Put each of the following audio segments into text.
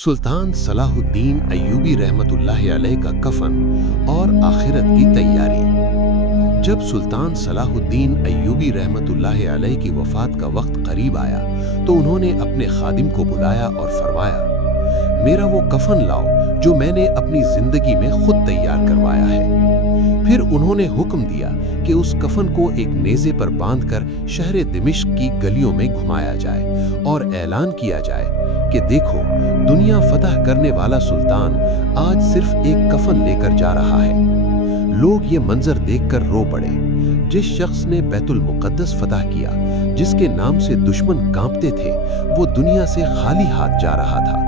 सुल्तान Salahuddin Ayyubi रहमतुल्लाह अलैह का कफन और आखिरत की तैयारी। जब सुल्तान सलाहुद्दीन अय्यूबी रहमतुल्लाह अलैह की वफ़ात का वक्त करीब आया तो उन्होंने अपने खादिम को बुलाया और फरमाया, मेरा वो कफन लाओ जो मैंने अपनी ज़िंदगी में खुद तैयार करवाया है। फिर उन्होंने हुक्म दिया कि उस कफन को एक नेज़े पर बांधकर शहर दिमिश्क की गलियों में घुमाया जाए और ऐलान किया जाए कि देखो, दुनिया फतह करने वाला सुल्तान आज सिर्फ एक कफन लेकर जा रहा है। लोग ये मंजर देखकर रो पड़े। जिस शख्स ने बैतुल मुक़द्दस फतह किया, जिसके नाम से दुश्मन कांपते थे, वो दुनिया से खाली हाथ जा रहा था।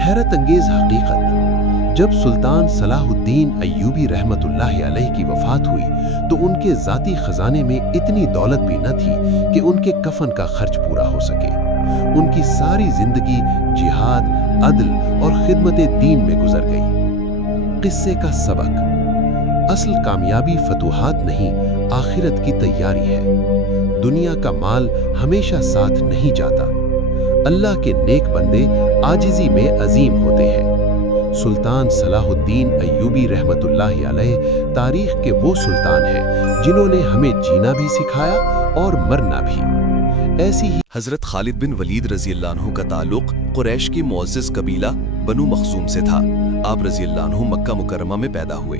हैरत अंगेज हकीकत, जब सुल्तान सलाहुद्दीन अय्यूबी रहमतुल्लाह अलैह की वफ़ात हुई तो उनके ज़ाती ख़जाने में इतनी दौलत भी न थी कि उनके कफन का खर्च पूरा हो सके। उनकी सारी जिंदगी जिहाद, अदल और खिदमत दीन में गुजर गई। किस्से का सबक, असल कामयाबी फतूहात नहीं, आखिरत की तैयारी है। दुनिया का माल हमेशा साथ नहीं जाता। अल्लाह के नेक बंदे आजिज़ी में अजीम होते हैं। सुल्तान सलाहुद्दीन अय्यूबी रहमतुल्लाह अलैह तारीख के वो सुल्तान हैं जिन्होंने हमें जीना भी सिखाया और मरना भी। ऐसी ही हज़रत खालिद बिन वलीद रज़ी अल्लाह अन्हु का ताल्लुक़ कुरैश की मुअज़्ज़ज़ कबीला बनु मखज़ूम से था। आप रज़ी अल्लाह अन्हु मक्का मुकर्रमा में पैदा हुए।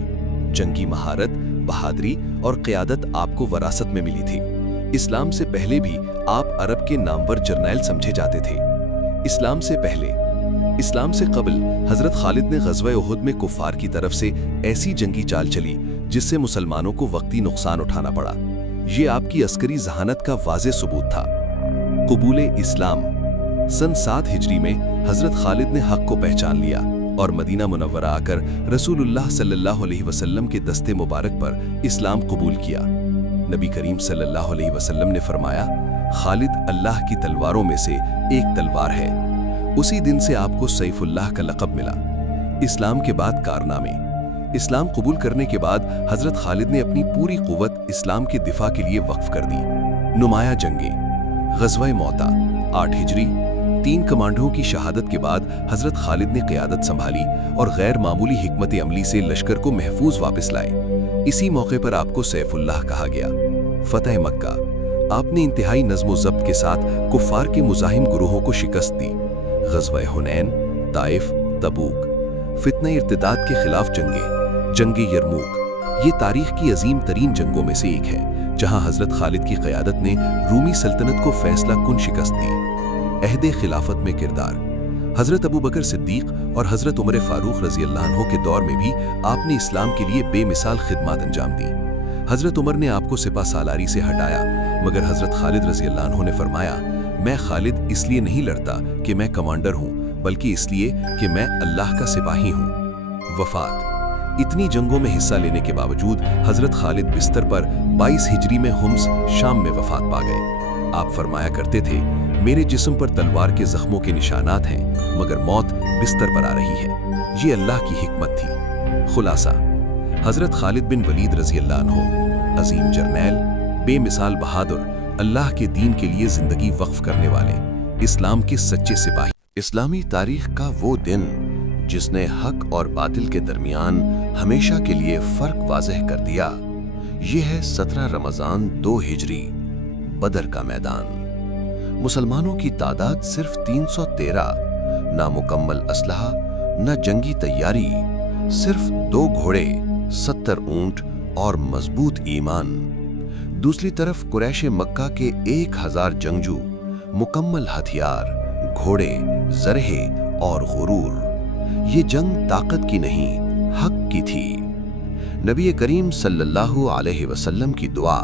जंगी महारत, बहादुरी और क़यादत आपको वरासत में मिली थी। इस्लाम से पहले भी आप अरब के नामवर जर्नैल समझे जाते थे। इस्लाम से कबल हज़रत खालिद ने ग़ज़वा उहुद में कुफ़ार की तरफ से ऐसी जंगी चाल चली जिससे मुसलमानों को वक्ती नुकसान उठाना पड़ा। ये आपकी अस्करी ज़हानत का वाज़े सबूत था। कबूल इस्लाम, सन 7 हिजरी में हज़रत खालिद ने हक़ को पहचान लिया और मदीना मुनव्वरा आकर रसूलुल्लाह सल्लल्लाहु अलैहि वसल्लम के दस्ते मुबारक पर इस्लाम कबूल किया। नबी करीम सल्लल्लाहु अलैहि वसल्लम ने फरमाया, खालिद अल्लाह की तलवारों में से एक तलवार है। उसी दिन से आपको सैफुल्लाह का लक़ब मिला। इस्लाम के बाद कारनामे। इस्लाम कबूल करने के बाद हज़रत खालिद ने अपनी पूरी क़ुव्वत इस्लाम के दिफा के लिए वक्फ कर दी। नुमाया जंगें। ग़ज़वा मौता 8 हिजरी, 3 कमांडों की शहादत के बाद हज़रत खालिद ने क़यादत संभाली और गैर मामूली हिकमत अमली से लश्कर को महफूज वापस लाए। इसी मौके पर आपको सैफुल्लाह कहा गया। फ़तह मक्का, आपने इंतहाई नज़्म व ज़ब्त के साथ कुफ़ार के मुज़ाहिम गुरूहों को शिकस्त दी। ग़ज़वा हुनैन, ताइफ, तबूक, फित्ना इर्तिदाद के खिलाफ जंगें, जंग यरमूक, ये तारीख़ की अजीम तरीन जंगों में से एक है जहां हज़रत खालिद की क़यादत ने रूमी सल्तनत को फैसला कुन शिकस्त दी। अहद खिलाफत में किरदार, हज़रत अबू बकर सिद्दीक़ और हज़रत उमर फ़ारूक़ रज़ी अल्लाह अन्हु के दौर में भी आपने इस्लाम के लिए बेमिसाल खिदमत अंजाम दी। हज़रत उमर ने आपको सिपा सालारी से हटाया, मगर हज़रत खालिद रज़ी अल्लाह अन्हु ने फरमाया, मैं खालिद इसलिए नहीं लड़ता कि मैं कमांडर हूँ, बल्कि इसलिए कि मैं अल्लाह का सिपाही हूँ। वफ़ात, इतनी जंगों में हिस्सा लेने के बावजूद हज़रत खालिद बिस्तर पर 22 हिजरी में हुम्स शाम में वफ़ात पा गए। आप फरमाया करते थे, मेरे जिस्म पर तलवार के ज़ख्मों के निशानात हैं, मगर मौत बिस्तर पर आ रही है। ये अल्लाह की हिकमत थी। खुलासा, हज़रत खालिद बिन वलीद रज़ी अल्लाह अन्हु अजीम जर्नैल, बेमिसाल बहादुर, अल्लाह के दीन के लिए ज़िंदगी वक्फ करने वाले, इस्लाम के सच्चे सिपाही। इस्लामी तारीख का वो दिन जिसने हक और बातिल के दरमियान हमेशा के लिए फ़र्क वाज़ेह कर दिया, ये है 17 रमज़ान 2 हिजरी, बदर का मैदान। मुसलमानों की तादाद सिर्फ 313, ना मुकम्मल असलहा, न जंगी तैयारी, सिर्फ 2 घोड़े, 70 ऊंट और मजबूत ईमान। दूसरी तरफ कुरैश मक्का के 1000 जंगजू, मुकम्मल हथियार, घोड़े, ज़रहे और गुरूर। ये जंग ताकत की नहीं, हक की थी। नबी करीम सल्लल्लाहु अलैहि वसल्लम की दुआ,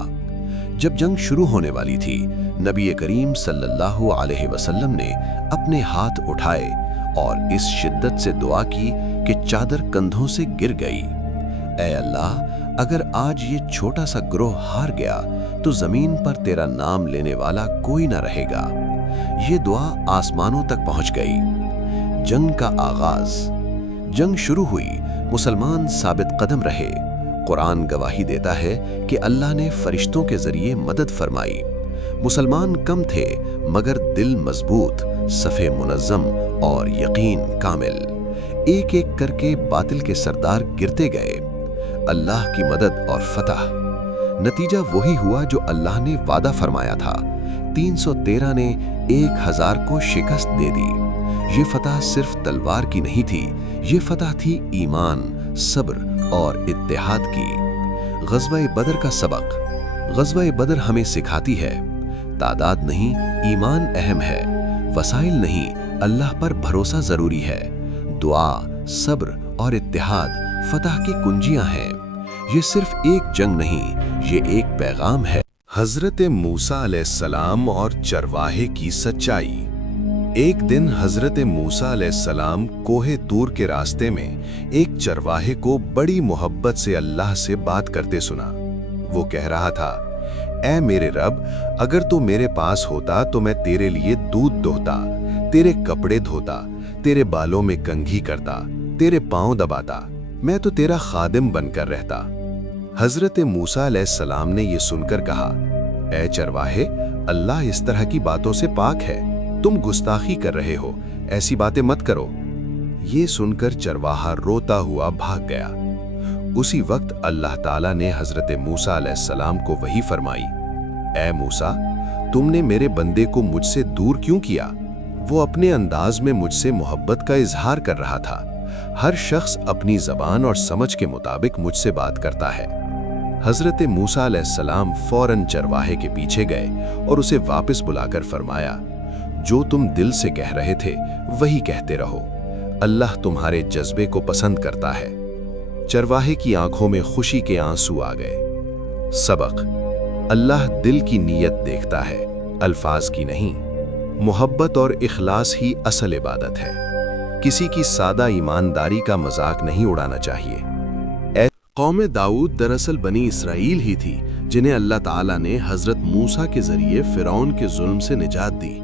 जब जंग शुरू होने वाली थी, नबी करीम सल्लल्लाहु अलैहि वसल्लम ने अपने हाथ उठाए और इस शिद्दत से दुआ की कि चादर कंधों से गिर गई। ऐ अल्लाह, अगर आज ये छोटा सा ग्रोह हार गया तो जमीन पर तेरा नाम लेने वाला कोई ना रहेगा। ये दुआ आसमानों तक पहुंच गई। जंग का आगाज, जंग शुरू हुई, मुसलमान साबित कदम रहे। कुरान गवाही देता है कि अल्लाह ने फरिश्तों के जरिए मदद फरमाई। मुसलमान कम थे मगर दिल मजबूत, सफ़े मुनज़्ज़म اور یقین کامل۔ ایک ایک کر کے باطل کے سردار گرتے گئے۔ اللہ کی مدد اور فتح۔ نتیجہ وہی ہوا جو اللہ نے وعدہ فرمایا تھا۔ 313 نے 1000 کو شکست دے دی۔ یہ فتح صرف تلوار کی نہیں تھی، یہ فتح تھی ایمان، صبر اور اتحاد کی۔ غزوہ بدر کا سبق۔ غزوہ بدر ہمیں سکھاتی ہے، تعداد نہیں، ایمان اہم ہے، وسائل نہیں، اللہ پر بھروسہ ضروری ہے۔ دعا، صبر اور اتحاد فتح کی کنجیاں ہیں۔ یہ صرف ایک جنگ نہیں، یہ ایک پیغام ہے۔ حضرت موسیٰ علیہ السلام اور چرواہے کی سچائی۔ ایک دن حضرت موسیٰ علیہ السلام کوہ طور کے راستے میں ایک چرواہے کو بڑی محبت سے اللہ سے بات کرتے سنا۔ وہ کہہ رہا تھا، اے میرے رب، اگر تو میرے پاس ہوتا تو میں تیرے لیے دودھ دوہتا، تیرے کپڑے دھوتا، تیرے بالوں میں کنگھی کرتا، تیرے پاؤں دباتا، میں تو تیرا خادم بن کر رہتا۔ حضرت موسیٰ علیہ السلام نے یہ سن کر کہا، اے چرواہے، اللہ اس طرح کی باتوں سے پاک ہے، تم گستاخی کر رہے ہو، ایسی باتیں مت کرو۔ یہ سن کر چرواہا روتا ہوا بھاگ گیا۔ اسی وقت اللہ تعالیٰ نے حضرت موسیٰ علیہ السلام کو وحی فرمائی، اے موسیٰ، تم نے میرے بندے کو مجھ سے دور کیوں کیا؟ وہ اپنے انداز میں مجھ سے محبت کا اظہار کر رہا تھا۔ ہر شخص اپنی زبان اور سمجھ کے مطابق مجھ سے بات کرتا ہے۔ حضرت موسیٰ علیہ السلام فوراً چرواہے کے پیچھے گئے اور اسے واپس بلا کر فرمایا، جو تم دل سے کہہ رہے تھے وہی کہتے رہو، اللہ تمہارے جذبے کو پسند کرتا ہے۔ چرواہے کی آنکھوں میں خوشی کے آنسو آ گئے۔ سبق: اللہ دل کی نیت دیکھتا ہے، الفاظ کی نہیں۔ محبت اور اخلاص ہی اصل عبادت ہے۔ کسی کی سادہ ایمانداری کا مذاق نہیں اڑانا چاہیے۔ قوم داؤد دراصل بنی اسرائیل ہی تھی جنہیں اللہ تعالیٰ نے حضرت موسیٰ کے ذریعے فرعون کے ظلم سے نجات دی۔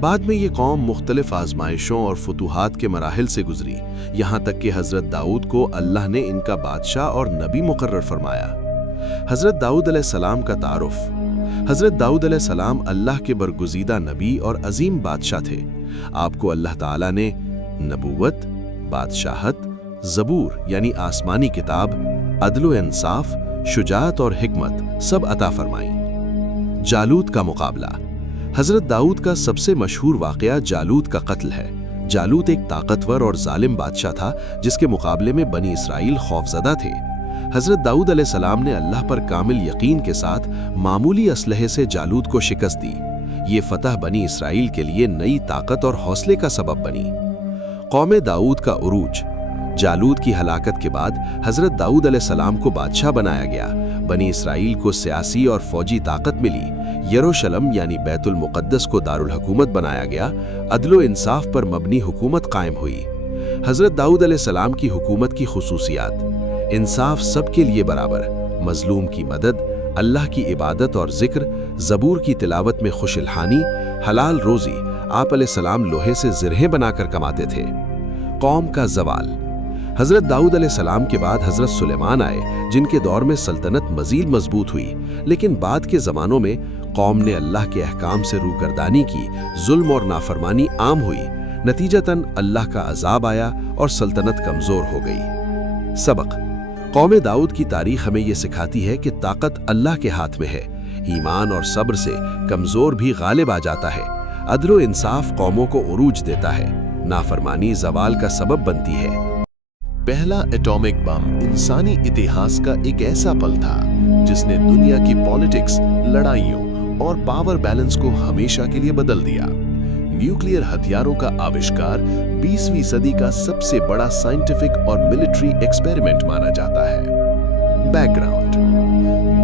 بعد میں یہ قوم مختلف آزمائشوں اور فتوحات کے مراحل سے گزری، یہاں تک کہ حضرت داؤد کو اللہ نے ان کا بادشاہ اور نبی مقرر فرمایا۔ حضرت داؤد علیہ السلام کا تعارف۔ حضرت داؤد علیہ السلام اللہ کے برگزیدہ نبی اور عظیم بادشاہ تھے۔ آپ کو اللہ تعالیٰ نے نبوت، بادشاہت، زبور یعنی آسمانی کتاب، عدل و انصاف، شجاعت اور حکمت سب عطا فرمائیں۔ جالوت کا مقابلہ۔ حضرت داؤد کا سب سے مشہور واقعہ جالوت کا قتل ہے۔ جالوت ایک طاقتور اور ظالم بادشاہ تھا جس کے مقابلے میں بنی اسرائیل خوفزدہ تھے۔ حضرت داؤد علیہ السلام نے اللہ پر کامل یقین کے ساتھ معمولی اسلحے سے جالوت کو شکست دی۔ یہ فتح بنی اسرائیل کے لیے نئی طاقت اور حوصلے کا سبب بنی۔ قوم داؤد کا عروج۔ جالوت کی ہلاکت کے بعد حضرت داؤد علیہ السلام کو بادشاہ بنایا گیا۔ بنی اسرائیل کو سیاسی اور فوجی طاقت ملی۔ یروشلم یعنی بیت المقدس کو دارالحکومت بنایا گیا۔ عدل و انصاف پر مبنی حکومت قائم ہوئی۔ حضرت داؤد علیہ السلام کی حکومت کی خصوصیات: انصاف سب کے لیے برابر، مظلوم کی مدد، اللہ کی عبادت اور ذکر، زبور کی تلاوت میں خوش الحانی، حلال روزی۔ آپ علیہ السلام لوہے سے زرہیں بنا کر کماتے تھے۔ قوم کا زوال۔ حضرت داؤد علیہ السلام کے بعد حضرت سلیمان آئے جن کے دور میں سلطنت مزید مضبوط ہوئی، لیکن بعد کے زمانوں میں قوم نے اللہ کے احکام سے روگردانی کی، ظلم اور نافرمانی عام ہوئی، نتیجتاً اللہ کا عذاب آیا اور سلطنت کمزور ہو گئی۔ سبق: قوم داؤد کی تاریخ ہمیں یہ سکھاتی ہے کہ طاقت اللہ کے ہاتھ میں ہے۔ ایمان اور صبر سے کمزور بھی غالب آ جاتا ہے۔ عدل و انصاف قوموں کو عروج دیتا ہے، نافرمانی زوال کا سبب بنتی ہے۔ پہلا ایٹامک بم انسانی اتہاس کا ایک ایسا پل تھا جس نے دنیا کی پالیٹکس، لڑائیوں اور پاور بیلنس کو ہمیشہ کے لیے بدل دیا۔ نیوکلیئر ہتھیاروں کا آوشکار 20ویں صدی کا سب سے بڑا سائنٹیفک اور ملٹری ایکسپیریمنٹ مانا جاتا ہے۔ بیک گراؤنڈ: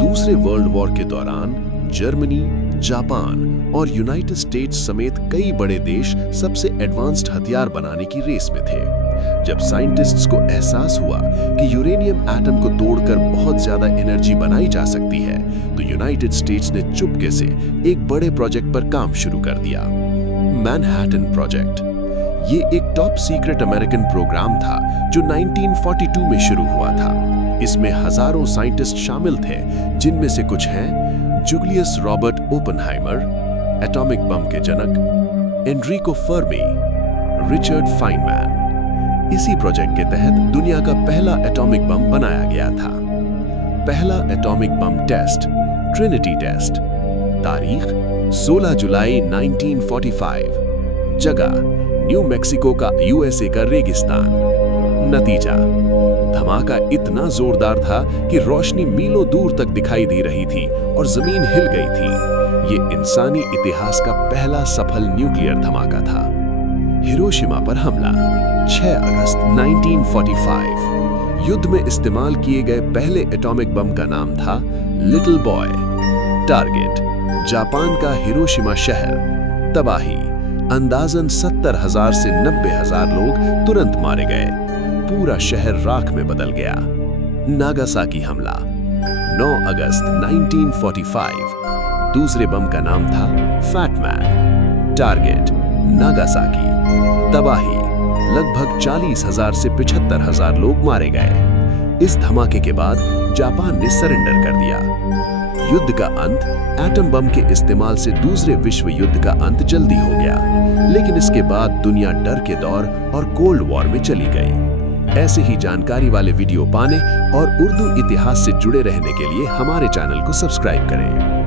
دوسرے ورلڈ وار کے دوران جرمنی، جاپان اور یونائٹڈ اسٹیٹس سمیت کئی بڑے دیش سب سے ایڈوانسڈ ہتھیار بنانے کی ریس میں تھے۔ جب سائنٹسٹس کو احساس ہوا کہ یورینیم ایٹم کو توڑ کر بہت زیادہ انرجی بنائی جا سکتی ہے، تو یونائٹڈ اسٹیٹس نے چپکے سے ایک بڑے پروجیکٹ پر کام شروع کر دیا، مینہٹن پروجیکٹ۔ یہ ایک ٹاپ سیکرٹ امریکن پروگرام تھا جو 1942 میں شروع ہوا تھا۔ اس میں ہزاروں سائنٹسٹ شامل تھے، جن میں سے کچھ ہیں جولیس رابرٹ اوپن ہائمر، ایٹامک بم کے جنک، انریکو فرمی، रिचर्ड फाइनमैन। इसी प्रोजेक्ट के तहत दुनिया का पहला एटॉमिक बम बनाया गया था। पहला atomic bomb test, Trinity test. तारीख 16 जुलाई 1945। जगह न्यू मैक्सिको का यूएसए का रेगिस्तान। नतीजा, धमाका इतना जोरदार था कि रोशनी मीलों दूर तक दिखाई दे रही थी और जमीन हिल गई थी। ये इंसानी इतिहास का पहला सफल न्यूक्लियर धमाका था। हिरोशिमा पर हमला 6 अगस्त 1945। युद्ध में इस्तेमाल किए गए पहले एटॉमिक बम का नाम था लिटिल बॉय। टारगेट, जापान का हिरोशिमा शहर। तबाही, अंदाजन 70,000 से 90,000 लोग तुरंत मारे गए। पूरा शहर राख में बदल गया। नागासाकी हमला 9 अगस्त 1945। दूसरे बम का नाम था फैटमैन। Target, Nagasaki. तबाही, लगभग 40,000 से 75,000 लोग मारे गए। इस धमाके के बाद जापान ने सरेंडर कर दिया। युद्ध का अंत, एटम बम के इस्तेमाल से दूसरे विश्व युद्ध का अंत जल्दी हो गया, लेकिन इसके बाद दुनिया डर के दौर और कोल्ड वॉर में चली गई। ऐसे ही जानकारी वाले वीडियो पाने और उर्दू इतिहास से जुड़े रहने के लिए हमारे चैनल को सब्सक्राइब करें।